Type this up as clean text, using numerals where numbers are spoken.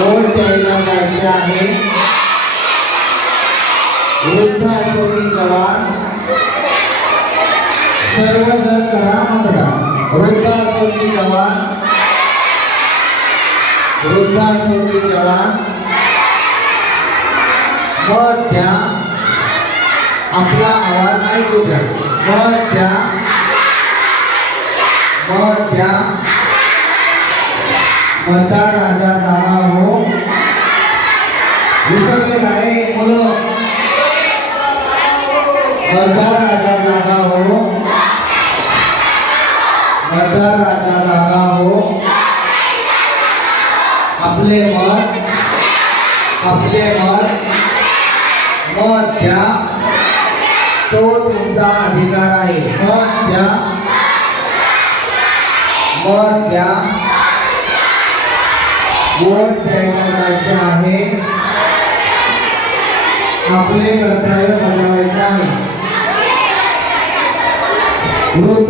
Vote द्यायला जायचे आहे. वृद्ध असो की जवान सर्वजण करा मतदान. वृद्ध असो की जवान, वृद्ध असो की जवान मत द्या. आपला आवाज ऐकू द्या. मत द्या, मत द्या. मतदार राजा जागा हो. विसरले नाही मुलं. मतदार राजा जागा हो. मतदार राजा जागा हो. आपले मत, आपले मत, मत द्या. तो तुमचा अधिकार आहे. मत द्या, मत द्या. वोट द्यायला जायचे आहे. आपले कर्तव्य बजावायचे आहे. वृद्ध